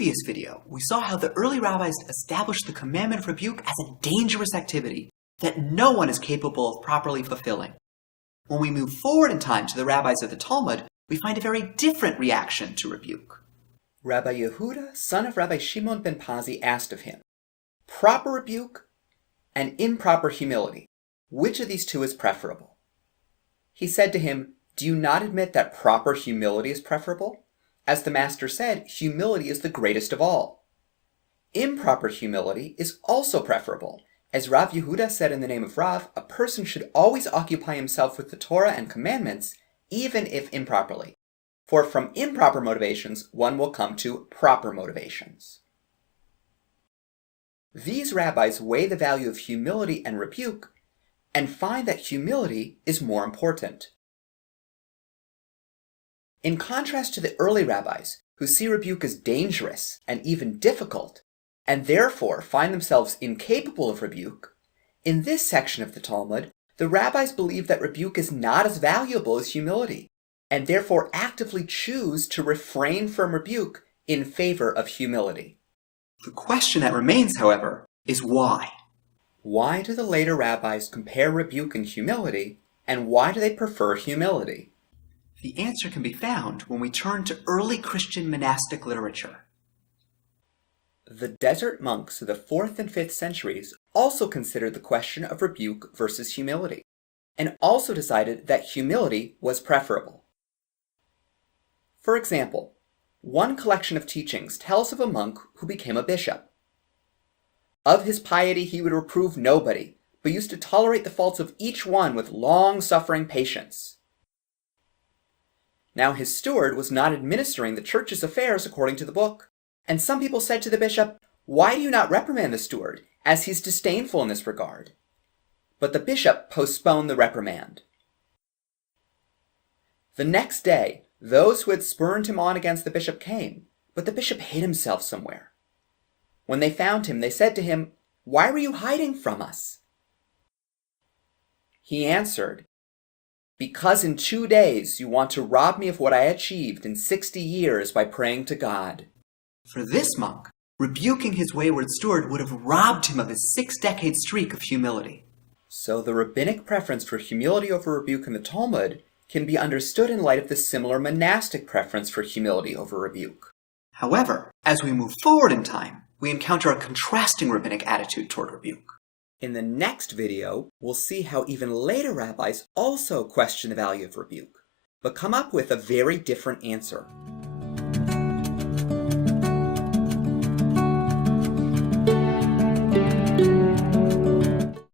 previous video, we saw how the early rabbis established the commandment of rebuke as a dangerous activity that no one is capable of properly fulfilling. When we move forward in time to the rabbis of the Talmud, we find a very different reaction to rebuke. Rabbi Yehuda, son of Rabbi Shimon ben Pazi, asked of him, proper rebuke and improper humility, which of these two is preferable? He said to him, do you not admit that proper humility is preferable? As the Master said, humility is the greatest of all. Improper humility is also preferable. As Rav Yehuda said in the name of Rav, a person should always occupy himself with the Torah and commandments, even if improperly. For from improper motivations, one will come to proper motivations. These rabbis weigh the value of humility and rebuke and find that humility is more important. In contrast to the early rabbis, who see rebuke as dangerous and even difficult, and therefore find themselves incapable of rebuke, in this section of the Talmud, the rabbis believe that rebuke is not as valuable as humility, and therefore actively choose to refrain from rebuke in favor of humility. The question that remains, however, is why? Why do the later rabbis compare rebuke and humility, and why do they prefer humility? The answer can be found when we turn to early Christian monastic literature. The desert monks of the 4th and 5th centuries also considered the question of rebuke versus humility, and also decided that humility was preferable. For example, one collection of teachings tells of a monk who became a bishop. Of his piety he would reprove nobody, but used to tolerate the faults of each one with long-suffering patience. Now his steward was not administering the church's affairs according to the book, and some people said to the bishop, why do you not reprimand the steward, as he's disdainful in this regard? But the bishop postponed the reprimand. The next day, those who had spurned him on against the bishop came, but the bishop hid himself somewhere. When they found him, they said to him, why were you hiding from us? He answered, because in 2 days you want to rob me of what I achieved in 60 years by praying to God. For this monk, rebuking his wayward steward would have robbed him of his 6-decade streak of humility. So the rabbinic preference for humility over rebuke in the Talmud can be understood in light of the similar monastic preference for humility over rebuke. However, as we move forward in time, we encounter a contrasting rabbinic attitude toward rebuke. In the next video, we'll see how even later rabbis also question the value of rebuke, but come up with a very different answer.